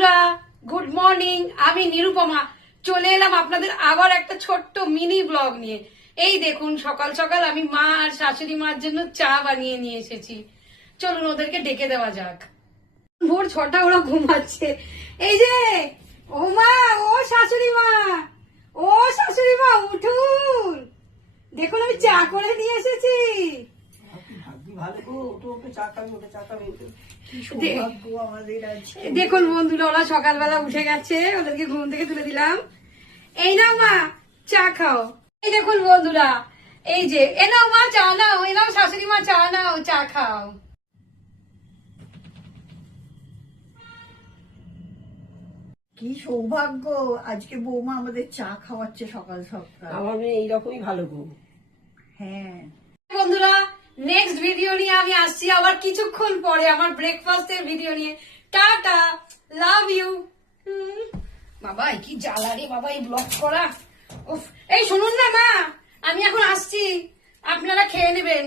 বন্ধুরা, good morning. আমি নিরুপমা চলে এলাম আপনাদের আবার একটা ছোট্ট মিনি ব্লগ নিয়ে। এই দেখুন, সকাল সকাল আমি মা আর শাশুড়ি মার জন্য চা বানিয়ে নিয়ে এসেছি। চলুন ওদেরকে ডেকে দেওয়া যাক। ভোর 6টা, ওরা ঘুমাচ্ছে। এই যে ও মা, ও শাশুড়ি মা, ও শাশুড়ি মা উঠুন, দেখুন আমি চা করে নিয়ে এসেছি। দেখুন বন্ধুরা, ওরা সকালবেলা উঠে গেছে, ওদেরকে ঘুম থেকে তুলে দিলাম। এই নাও মা, চা খাও। এই দেখুন বন্ধুরা, এই যে এ নাও মা, চা নাও, এ নাও শাশুড়ি মা, চা নাও, চা খাও। কি সৌভাগ্য, আজকে বৌমা আমাদের চা খাওয়াচ্ছে সকাল সকাল। আমার মেয়ে এইরকমই ভালো গো। হ্যাঁ বন্ধুরা, নেক্সট ভিডিও নিয়ে আমি আসছি আবার কিছুক্ষণ পরে, আমার ব্রেকফাস্টের ভিডিও নিয়ে। Tata, love you. বাবা কি জ্বালা রে বাবা এই ব্লগ করা। উফ, এই শুনুন না মা, আমি এখন আসছি, আপনারা খেয়ে নেবেন।